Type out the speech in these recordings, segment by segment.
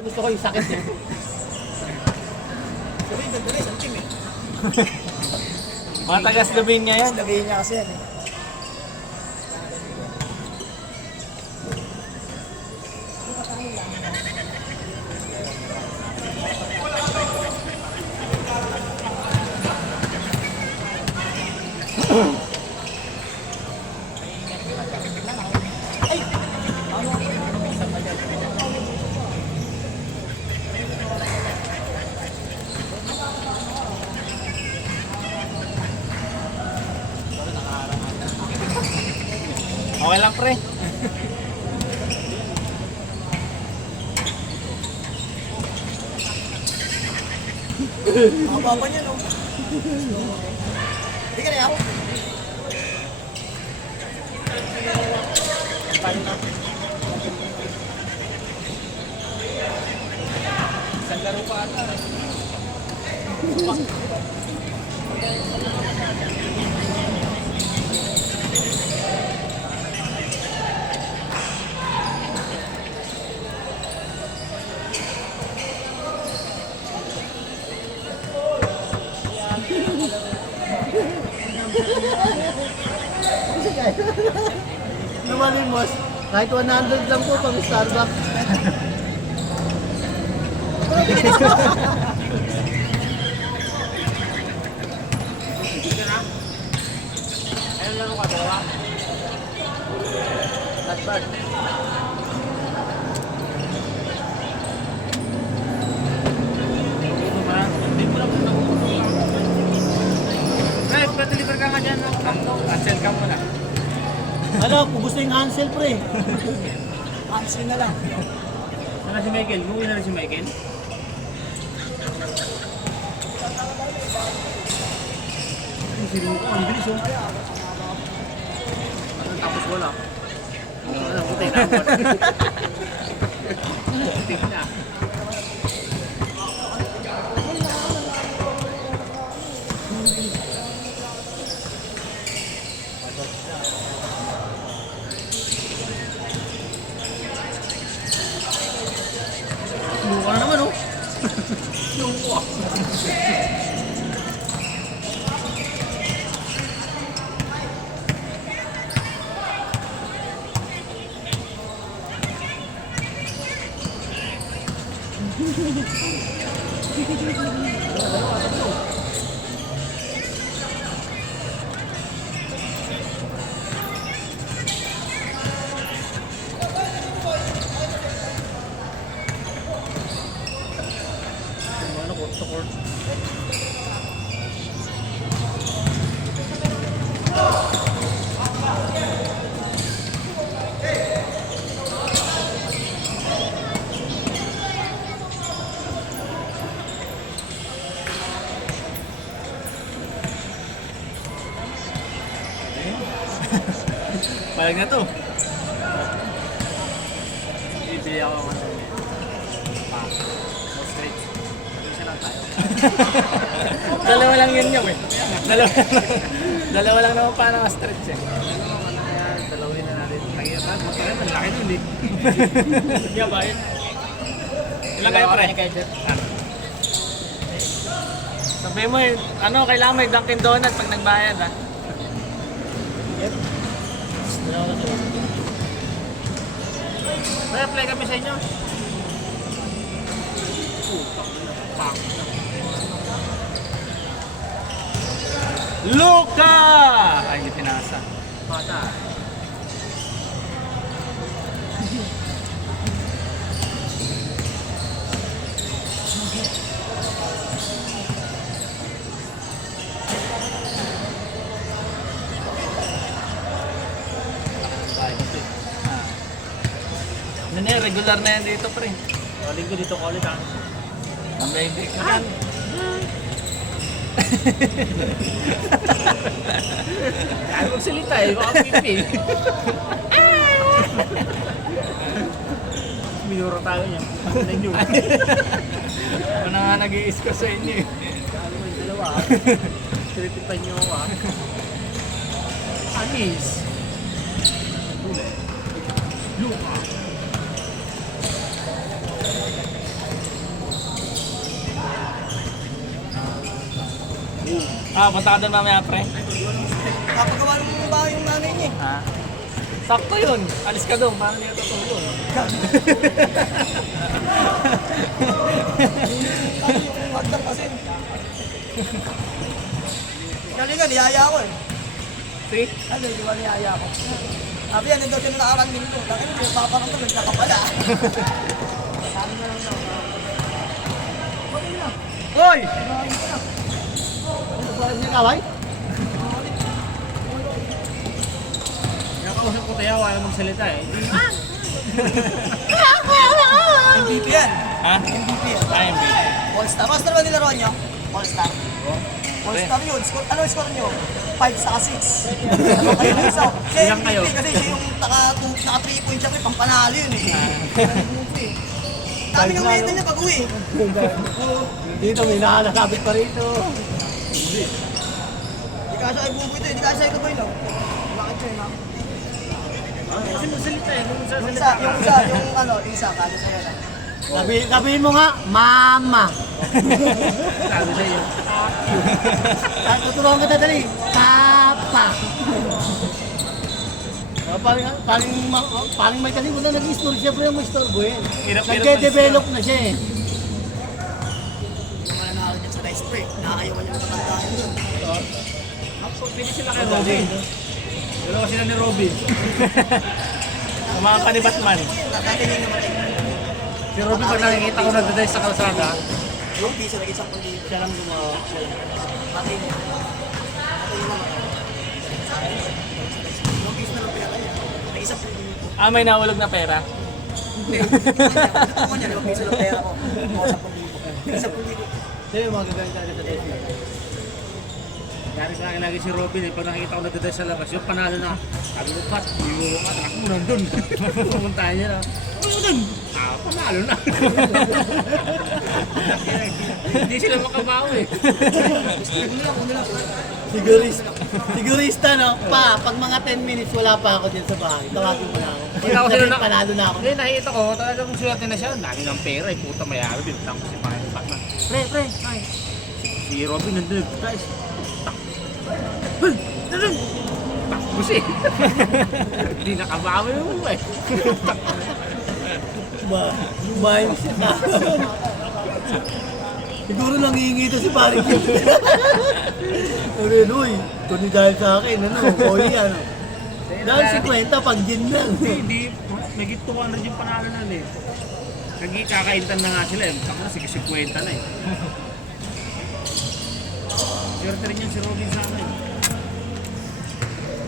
Gusto ko yung sakit niya. Sabi, dali, ang team eh. Mga taga-Slovenia niya yan. Slovenia kasi yan eh. Okay lang, pre. Mababa niya, no? Hindi ka na ako. Isang laro pa ata. Lumalimos. Kahit 100 lang po pang Starbucks. Ayun lang ako, dalawa. Last part. Dito ba? Hindi mo lang nakukuha. Pre, pa-deliver ka nga dyan. Cancel ka muna. Ano, kung gusto yung Hansel, pre. Hansel na lang. Sana si Michael? Buwi na rin si Michael? Sino ko? Ang bilis oh. Tapos wala. Ano, puti na ako. Puti na. Suka na naman oh. Suka. Ano ko? Support. Palag na to. Bibili ako ng ano. No straight. Isa lang tayo. Dalawa lang yun yung eh. Dalawa lang naman pa ng stretch eh. Dalawin na natin. Nangyayatan. Magkakaroon. Ang laki nun eh. Kaya ba yun? Ilan kayo pre? Sabi mo eh, ano, kailangan may Dunkin Donut pag nagbayad ha. May apply kami sa inyo. Luka! Ay, hindi pinasa. Bata. Ano na yan, regular na yan dito pre. Linggo dito ko ulit ha. Ang hindi ka yan. Kaya magsalita eh, baka pipi. Minuro tayo niya. Ano nyo? Ako na nga nag-i-is ko sa inyo eh. Ano mo yung dalawa ha? Silipitan nyo ako ha. Anis. Luka. Punta ka doon mamaya, pre. Kapagawa ng bahay yung nanay niya. Ha? Sakto yun. Alis ka doon. Paano niya tutulog? Yung hagdan kasi. Kanina, niyaya ko eh. See? Ano, di ba niyaya ko? Sabi yan, nandun yung nakarang minuto. Bakit hindi yung paparang ko, nagkakapala. Hoy! Ano ba yung kaway? Nakausap ko tayo, ayaw magsalita eh. MVP yan. Ha? MVP yan. MVP. All-Star. Master ba nilaruan niyo? All-Star. All-Star yun. Ano yung score niyo? 5 sa 6. Ano kayo na isa? Ilang kayo? Kasi siya yung naka 3 points siya, pampanalo yun eh. Dami ng medal niya pag-uwi. Dito may nakakabit pa rito. Hindi ka siya kay Buboy ito, hindi ka siya kay Kaboy no? Bakit siya yun? Kasi magsalita eh. Kung Yung magsalita isa, yung ano, yung isa, kano sa'yo na. Sabihin mo nga, mama. sabi sa'yo. Tutulungan kita dali. Papa. Paling may kaling na nag-store siya, pero yung istorbo eh. Hirap-hirap Nagde-develop na siya eh. Yung mananalo niya sa dice break, nakakayawan niya matandaan yun. Pwede sila kay Robin. Dalawa sila ni Robin. Ang mga kanibatman. Nagkakaling naman eh. Si Robin pag nakikita ko nagdadive sa kalsada, Yung piso, nag-isang pang-libo. Siya lang gumawa. Patay niya. Patay niya naman. Yung piso na lang pera niya. Nag-isang pang-libo. may nahulog na pera. Hindi. Ito mo niya, 5 piso lang pera ko. Ako sa pang-libo. Isang pang-libo. Siya yung mga gagawin tayo sa desk. Kaya sa akin lagi si Robin eh, pag nakikita ko nagdadive sa labas, yung panalo na, sabi ko, Pat, iulo ka, takak mo nandun. Pumuntahan niya na, ano nandun? Panalo na. Hindi sila makabawi. Sigurista no? Pag mga 10 minutes wala pa ako din sa bahay. Tawagin mo na ako. Kita ko sila na, Panalo na ako. Hindi, nakikita ko, talagang swerte na siya. Dami ng pera eh, puta mayari. Bintang ko si Batman. Pre, ay. Si Robin nandun, guys. Takbo siya. Hindi nakabawi mo eh. Mindset na. Siguro nangihingi ito si Paring Kim. Uy, ito ni dahil sa akin, ano, Koy, ano. Dahil 50, pag gin lang. Hindi, may 200 yung panalo nun eh. Nagkakaintan na nga sila eh. Tako na, sige 50 na eh. Swerte rin yan si Robin sa akin.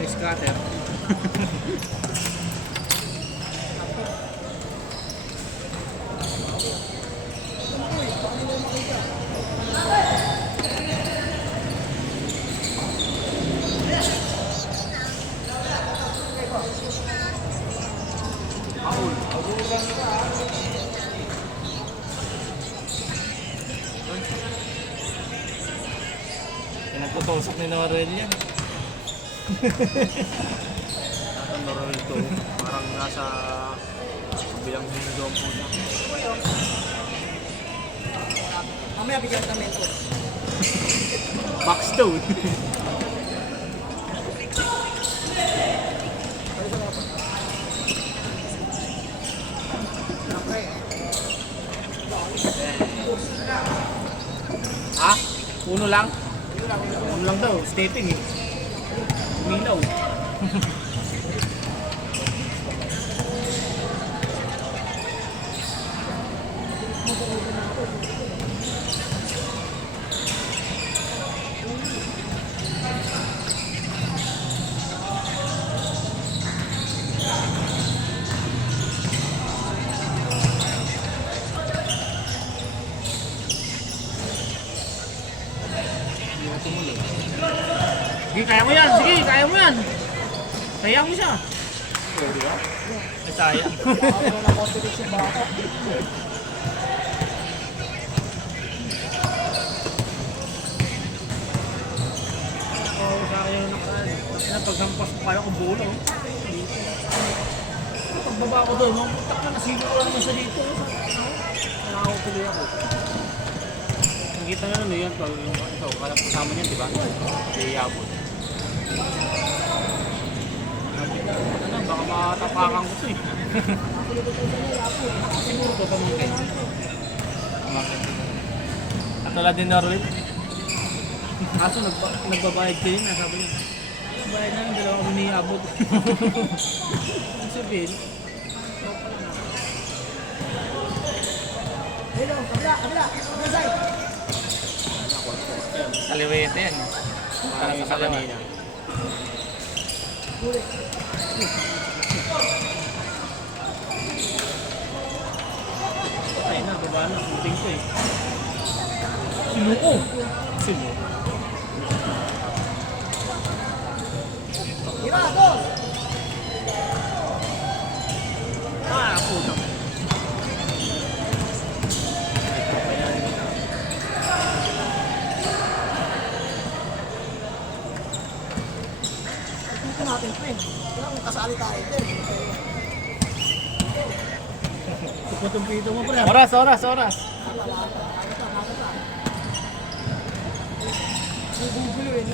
Scatter. Pinagtutusok ni Norel yan. Ang Norel to, parang nasa bilang mundo po na. Mamaya bigyan kami ito. Backstone. Ha? Uno lang? Uno lang daw, stepping eh. Umilaw. Sige, kaya mo yan. Sige, kaya mo yan. Kaya mo siya. Ay, sayang. Paghampas ko kaya ko bulo. Pagbaba ko doon, mamutak na nasilo ko lang naman sa dito. Nakakatuloy ako. Nakikita na ano yan, pag yung ito, parang kasama niyan, di ba? Di abot. Ano, baka matapakan ko ito eh. Siguro ko pamangkin. Katulad din Norway. Kaso nagbabayad kayo na, sabi niya. Bayad na, dalawa kami niabot. Ang sabihin, Hello, kabila, side. kaliwete yan. Para sa kanina. Ay na, baba na. Puting ko eh. Sinuko. Sinuko. Tira, dos. Ah, puto. Dito natin, friend. Kailangan kasali tayo din. Putong pito mo pala. Oras. Gugulo eh.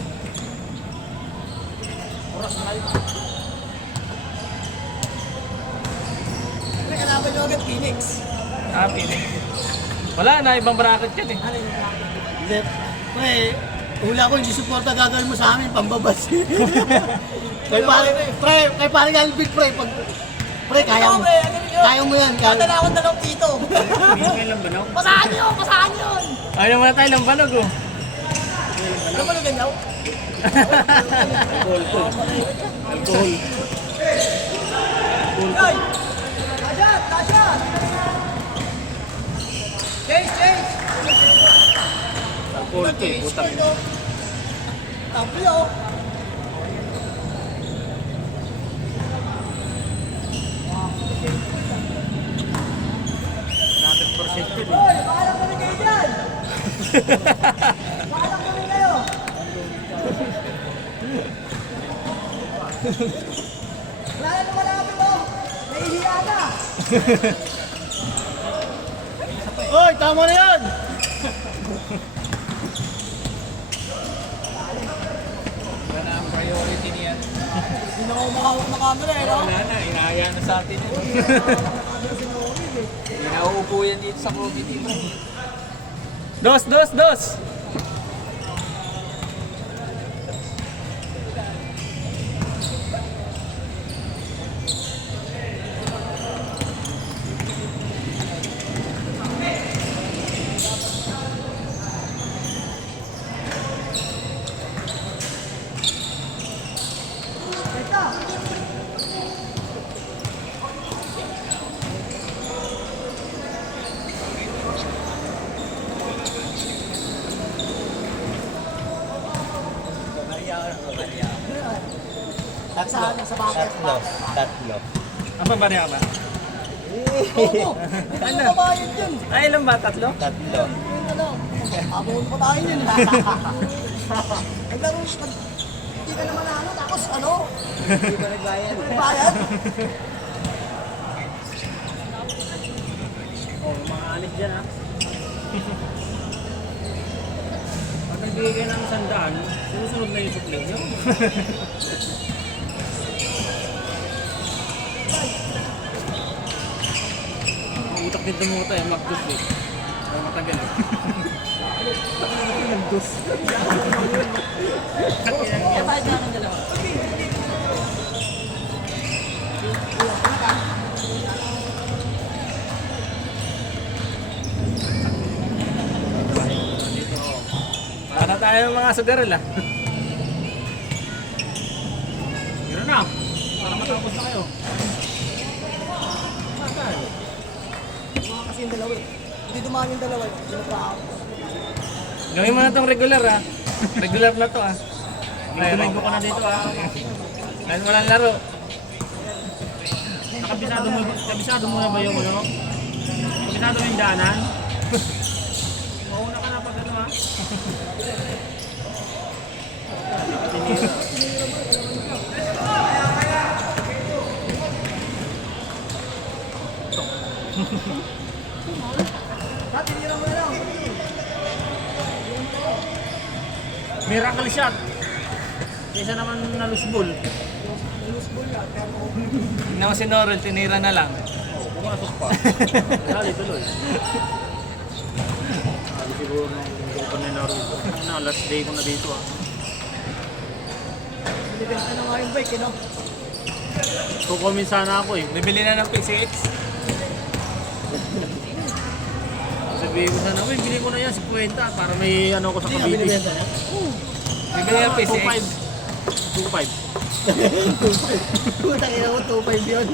Oras na kayo. Pre, kalaban nyo agad Phoenix. Ah, Phoenix. Wala na, ibang bracket yan eh. Ano yung bracket? Hindi. Pre, hula ko hindi suporta gagawin mo sa amin, pambabas. Kay pare Alvin, pre, pag... Pre, kaya mo. Kaya mo yan. Kaya na akong dalawang pito. Pinakailang ba no? Pasahan yun! Ayaw naman tayo ng banog oh. Ano ba ganyaw? Alcohol. Ay! Lashat! Change! Alcohol to eh, putak. Tablo! 100% yun eh. Hoy! Bahala kami kayo dyan! Bahala kami kayo! Wala na malapit mo! Nahihiya na! Oy, tama na yan! Wala na ang priority niyan. Hindi na ako makahawak na camera eh, no? Wala na, inahaya na sa atin yun. Hindi na uupo yan dito sa COVID dito. Dos! Sa bakit? Tatlo. Ang pabariya ka ba? Oo! Ano ba bayad yun? Ay, ilan ba? Tatlo? Tatlo. Yun ano? Abon pa tayo yun. Naglaro, hindi ka naman ano, tapos ano? Hindi ba nagbayad? Nagbayad? Oh, mga alis dyan ha. Pag nagbigay kayo ng 100, susunod na yung supply nyo. Ang utak din tumuta eh, mag-dus eh. Pero matagal eh. Nag-dus. Kaya tayo dyan ng dalawa. Para tayo mga sugarol ah. Yun na. Para matapos na kayo. Mga kasi yung dalawa eh. Hindi dumaan yung dalawa eh. Sinatrahan. Gawin mo na itong regular ah. Regular na to ah. Linggo ko na dito ah. Dahil walang laro. Kabisado mo na ba yung ano? Kabisado mo yung daanan? Mauna ka na pag ano ah. Tinira mo na lang. Miracle shot. Kaysa naman na loose ball. Tingnan mo si Norel, tinira na lang. Pumasok pa. Dali tuloy. Siguro nung open na laro ito. Last day ko na dito ah. Binibenta na nga yung bike, eh, no? Kukumin sana ako eh. Bibili na ng PCX. Sabihin ko sana, uy, bili ko na yan, 50 para may ano ko sa Cavite. Binibenta na? Bibili ng PCX. 2.5. Putang ina mo, 2.5 yun.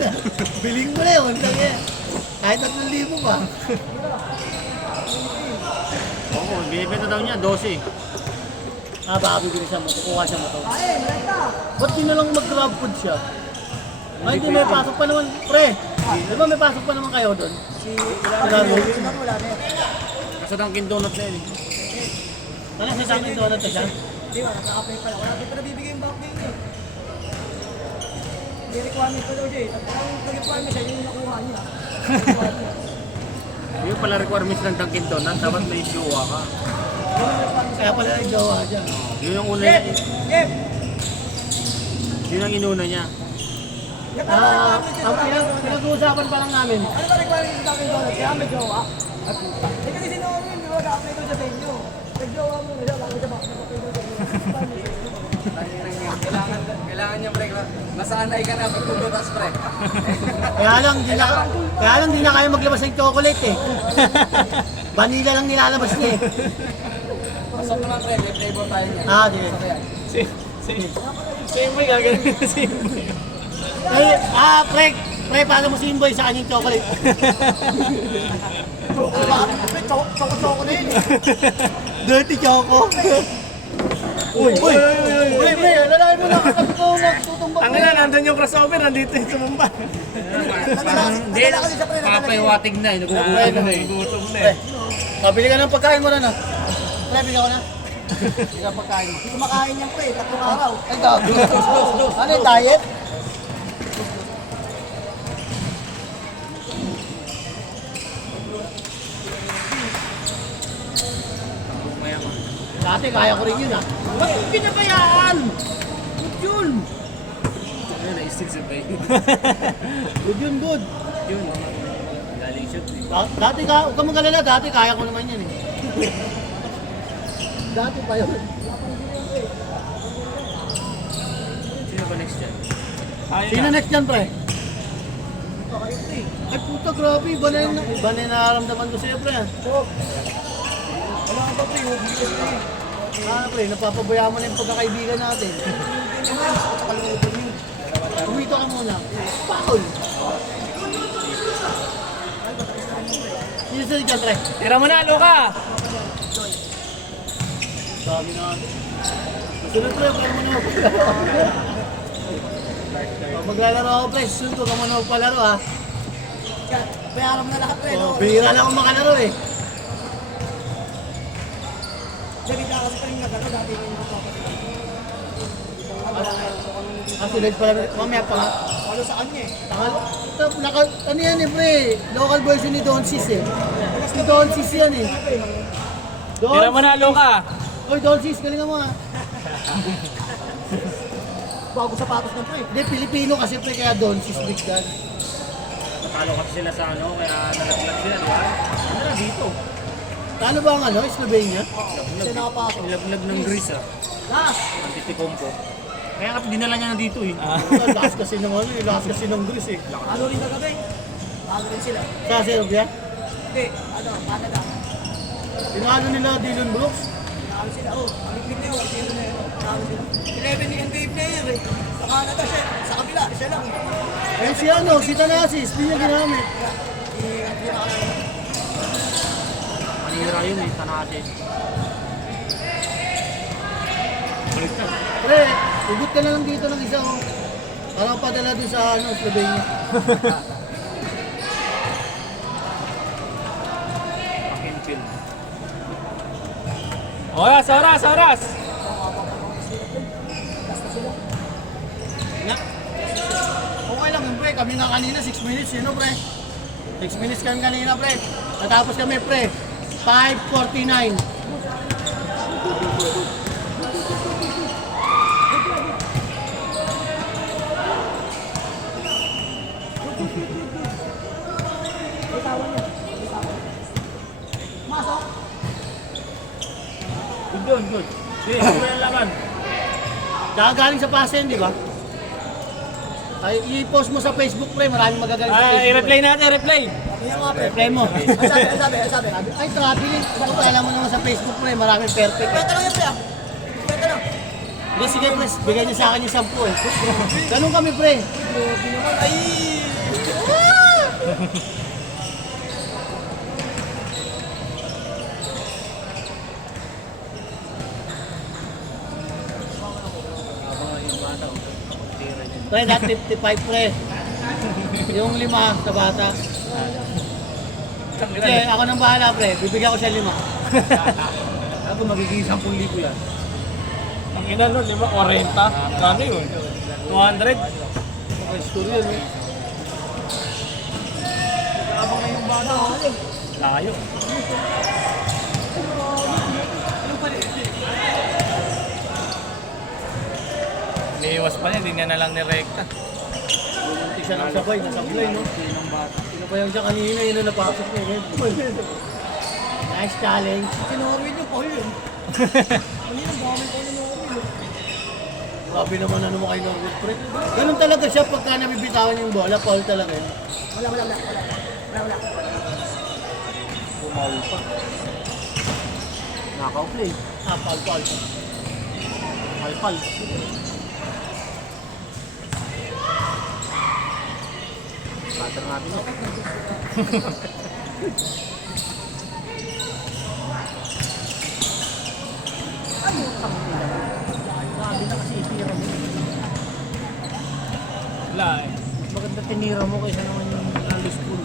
Biling mo na yun, tangin. Kahit 3,000 pa. Oo, binibenta daw niya, 12. Ah, baka bibili sa motor, kuha siya motor. Ba't di na lang mag-grab food siya? Ay, hindi may pasok pa naman, pre. Di ba may pasok pa naman kayo doon? Wala na yan. Kasi Dunkin Donuts na yun eh. Ano sa Dunkin Donuts na siya? Di ba, naka-apply pa lang. Wala din pa nabibigay yung back lane eh. May requirement pa daw siya eh. Ang nag-requirement siya, yun yung nakuha niya. Yung pala requirements ng Dunkin Donuts, dapat may jowa ka. Kaya pala nag-gawa siya. Yun yung una niya. Gep! Yun ang inuna niya. Ang pinag-uusapan pa lang namin. ano ba requirement sa akin doon? Kaya may gawa? Ay puta. Eh kasi si Norman, di ba, naka-apply doon sa venue. Nag-gawa mo na siya, bago siya makapag-apply doon sa venue. Kailangan niya pre. Masanay ka na pagtubutas pre. Kaya lang, di na kaya maglabas ng chocolate eh. Vanilla lang nilalabas niya eh. Pasok naman pre, may flavor tayo niya. Ah, sige. Same mo gagawin si Imboy. Pre, paano mo si Imboy sa kanyang chocolate? Choco-choco na yun eh. Dirty choco. Uy, pre, lalaki mo na kapag ko magtutumbak. Ang ina, nandun yung crossover, nandito yung sumumpa. Nadala kasi siya pre, nadala niya. Papaywating na eh, nagugutom na eh. Gutom na eh. Pabili ka ng pagkain mo na na. Pre, bili ako na. Bili ka pagkain mo. Hindi kumakain niyan pre, 3 araw. Ay, gago. Ano yung diet? Dati kaya ko rin yun ah. Ba't yung pinabayaan? Good yun. Ayun, naisip si Bay. Good yun, good. Yun, galing shoot eh. Dati huwag ka mag-alala, dati kaya ko naman yan eh. Dati pa yun. Sino ba next dyan? Sino next dyan, pre? Ay puta, grabe. Iba na yung nararamdaman ko sa'yo, pre. Wala ka ba pre, huwag bigas na eh. Pre, napapabaya mo na yung pagkakaibigan natin. Hindi naman, sa kalooban yun. Umito ka muna. Paul! Sino sa'yo dyan, pre? Tira mo na, Luka! Dami na. Sunod, pre, huwag ka muna maglalaro ako, pre. Sunod, huwag ka muna magpalaro, ha? Bayaran mo na lahat pre, no? Bihira na akong makalaro, eh. Dali ka kasi kanina gano'n, dati yung Sunod pala, mamaya pa nga. Walo sa kanya eh. Ano yan, eh, pre? Local version ni Don Cis, eh. Si Don Cis yan, eh. Tira mo na, Luka! Oy, Don Cis, galingan mo, ha? Bago sapatos na pre. Hindi, Pilipino kasi, pre, kaya Don Cis Big Dan. Natalo kasi sila sa ano, kaya nalaglag sila, di ba? Ano na dito? Ano ba ang ano, Slovenia? Kasi nakapasok. Nilaglag ng Greece ah. Last! Antitikompo. Kaya nga dinala niya na dito eh. Lakas kasi ng ano, lakas kasi ng Greece, eh. Ano rin kagabi? Bago rin sila. Sa Serbia, Hindi, ano, Canada. tinalo nila Dylan Brooks. Nakalo sila, oh. Ang big na yun, sino na yun. Nakalo sila. 11 yung NBA player eh. Sa Canada siya, sa kabila, siya lang eh. Eh si ano, si Thanasis, di niya ginamit. Hindi nakalo. Manira yun eh, Thanasis. Pre, ugot ka na lang dito ng isang parang padala doon sa ano, Slovenia. Fucking kill. Oras, oras, oras! Na? Okay lang yun, pre. Kami nga kanina, 6 minutes, yun, pre. 6 minutes kami kanina, pre. Natapos kami, pre. 5:49. yun, good. Sige, sige yung laban. Tsaka galing sa pasen, di ba? Ay, i-post mo sa Facebook, pre. Maraming magagaling sa Facebook. i-reply natin, reply. Kaya nga, pre. Reply mo. Ang sabi. Ay, traveling. Bakit alam mo naman sa Facebook, pre. Maraming perfect. Kwenta lang yan, pre. Kwenta lang. Hindi, sige, pre. Bigay niya sa akin yung 10 eh. Ganun kami, pre. Grabe naman. Ay! Pre, that 55, pre. Yung 5 sa bata. Hindi, ako nang bahala, pre. Bibigyan ko siya 5. Ako magiging 10,000 yan. Ang ina nun, 5, 40. Kano yun? 200? Okay, story yun, eh. Abang na yung bata. Layo. Iniiwas pa niya, hindi niya na lang nirekta. Hindi siya nang sabay, nasablay, no? Pinabayang siya kanina, yun na napasok niya. Nice challenge. Kinorwin yung Paul yun. Kanina, gamit ko na yung Sabi naman ano mo kay Norwood, pre. Ganun talaga siya pagka nabibitawan yung bola, foul talaga yun. Wala. Pumaul pa. Knockout play. Foul. Pal. Cutter natin, no? Grabe na kasi itira mo. Wala eh. Maganda tinira mo kaysa naman yung lalo school.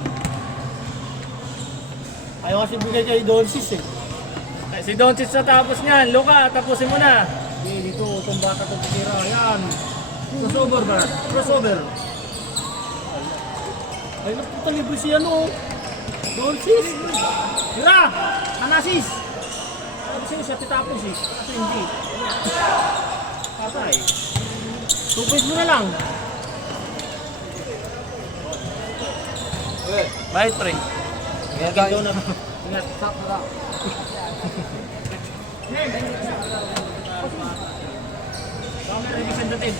Ayaw kasi bigay kay Donsis eh. Si Doncic na tapos niyan. Luka, tapusin mo na. Hindi, dito, itong bata itong tinira. Yan. Crossover ba? Crossover. Ay, napunta libre si ano. Donsis. Tira! Anasis! Sabi sa'yo siya titapos eh. Kasi hindi. Patay. 2 points mo na lang. Bye, pre. Ingat daw na. Ingat. Sakura. Camera revision natin.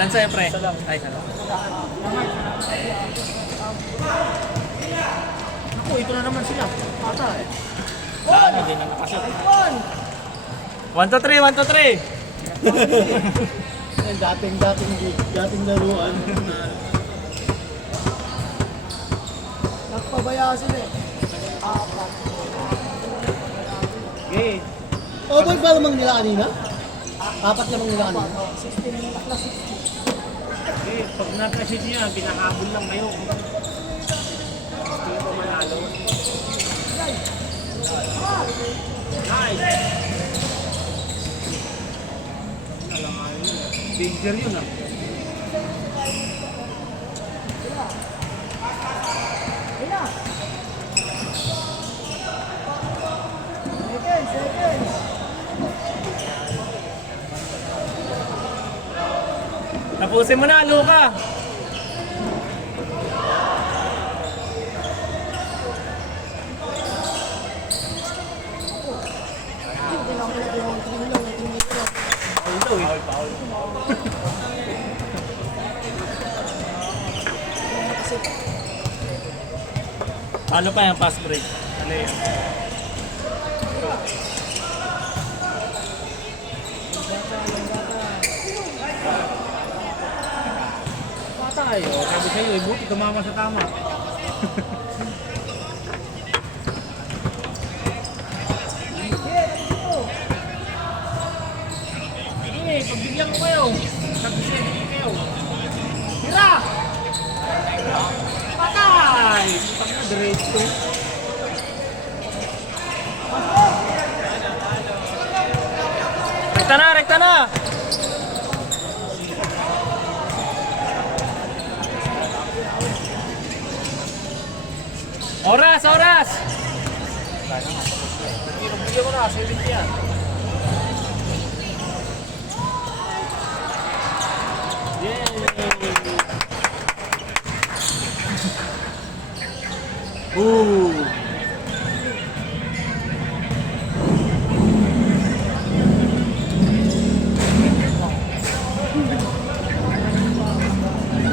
Dan sa'yo, pre. Ay, hello. Ako, ito na naman sila. Patay. Hindi na nakasot. 1 to 3, 1 to 3. Yan, dating laruan. Nagpabaya sila eh. Okay. Over ba lamang nila kanina? 4 lamang nila kanina. 16 plus 60. Okay, pag nagka-shoot niya, pinahabol lang kayo. Gusto ko manalo. Nice! Danger yun ah. Second. Tapusin mo na, Luka. Ano pa yung pass break? Ano yun? Patay. O, sabi sa'yo, buti tumama sa tama. Sige, pagbigyan ko kayo. Nag-7 kayo. Tira! Patay! Putang na, diretso. Rekta na! Oras! Bigyan mo na, 7 yan. Yay!